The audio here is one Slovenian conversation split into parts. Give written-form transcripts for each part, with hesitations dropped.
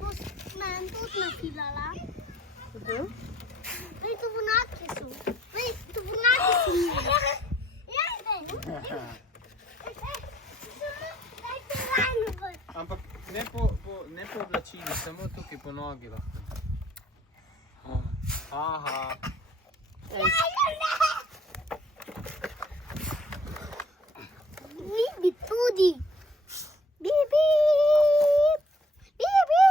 boš meni tudi nafilala. Vej, to vonaki so. Vej, to vonaki so mi. Ampak ne po oblačini, samo tukaj po nogi lahko. Aha. Bibi tudi. Bibi. Bibi.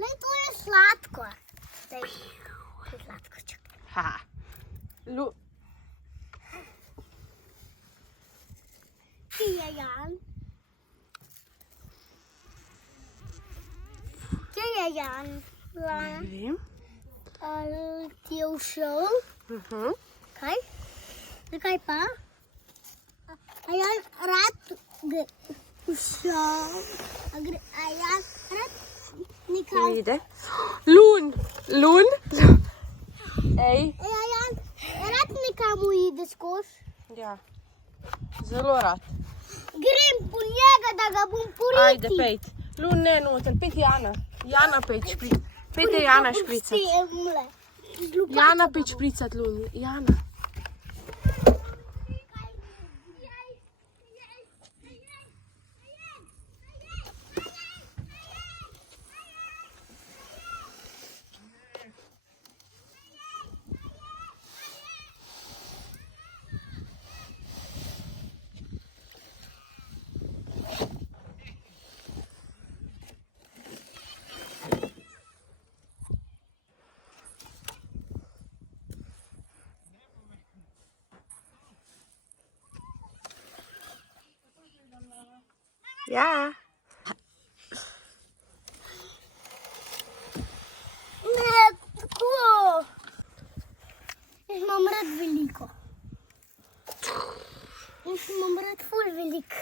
Lej, to je sladko. Daj, to je sladko, čakaj. Haha. Kje je Jan? Kje je Jan? Ne vem. Ti je všel? Kaj? Zakaj pa? A Jan rad všel? A Jan rad nekaj? Vide. Lun. Ej. A Jan rad nekam ide skozi? Ja. Zelo rad. Grem po njega, da ga bom poriti. Ajde, pejt. Lun ne noter, pejt Jana. Jana pejt špricat. Pejte Jana špricat. Jana pejt špricat, Lun. Jana. Ja. Ne, tako. Jaz imam rad veliko. Jaz imam rad ful veliko.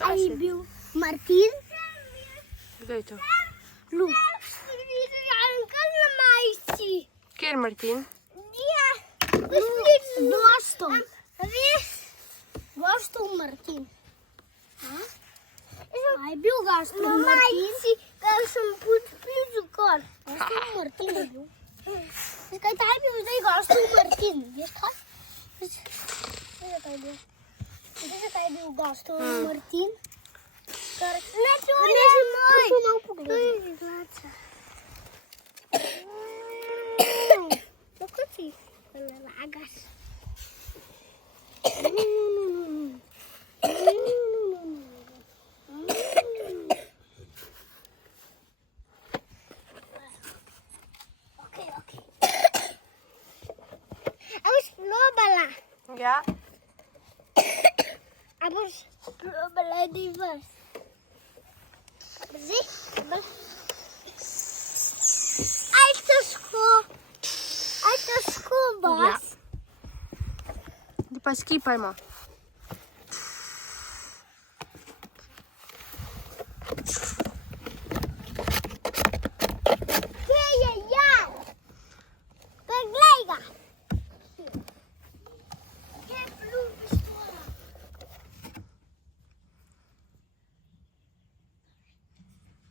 A je bil Martin? Kdo je to? Lun. Kaj na majici? Kjer Martin? Ja, Gostov. Veš? Gostov Martin. A je bil Gostov Martin? Na majici, kaj sem blizu kar. Gostov Martin je bil. Kaj ta je bil zdaj Gostov Martin? Veš kaj? Veš kaj je bil? Veš kaj je bil Gostov Martin? Ne, to je že moj. To je že glaca. Kako ti lagaš? Okej. A boš probala? Ja. A boš probala divas? Zdaj? Aj težko, boš? Pa skipajmo. Kje je Jan? Poglej ga. Kje je plul pištola?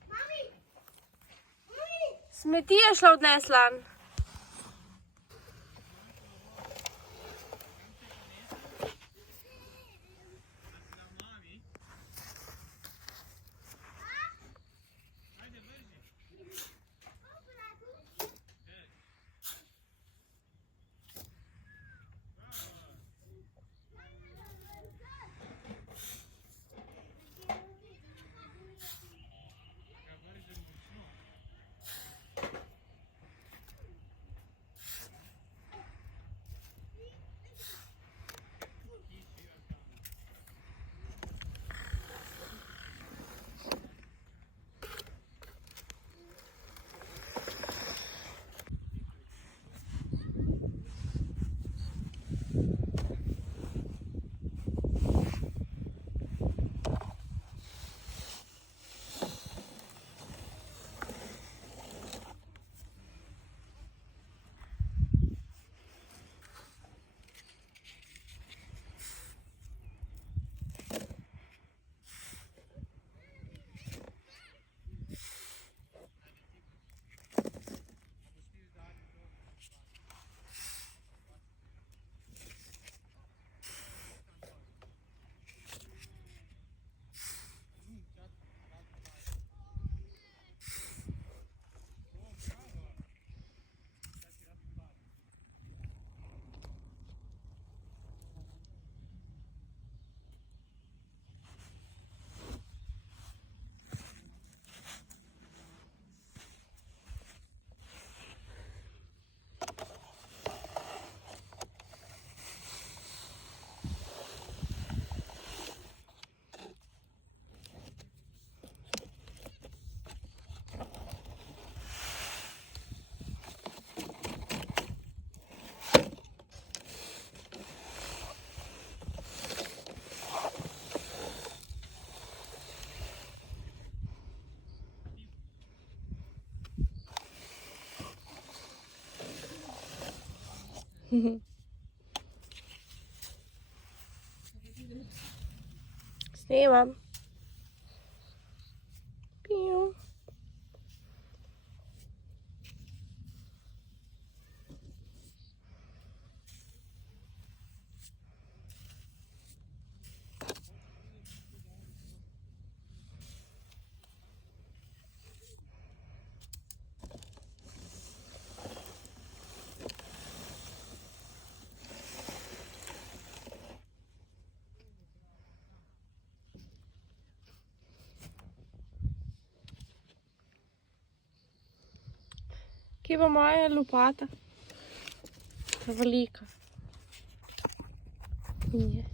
Mami! Smeti je šla odnesla. Snimam. Piu. Kje pa moja lopata? Ta velika. Je.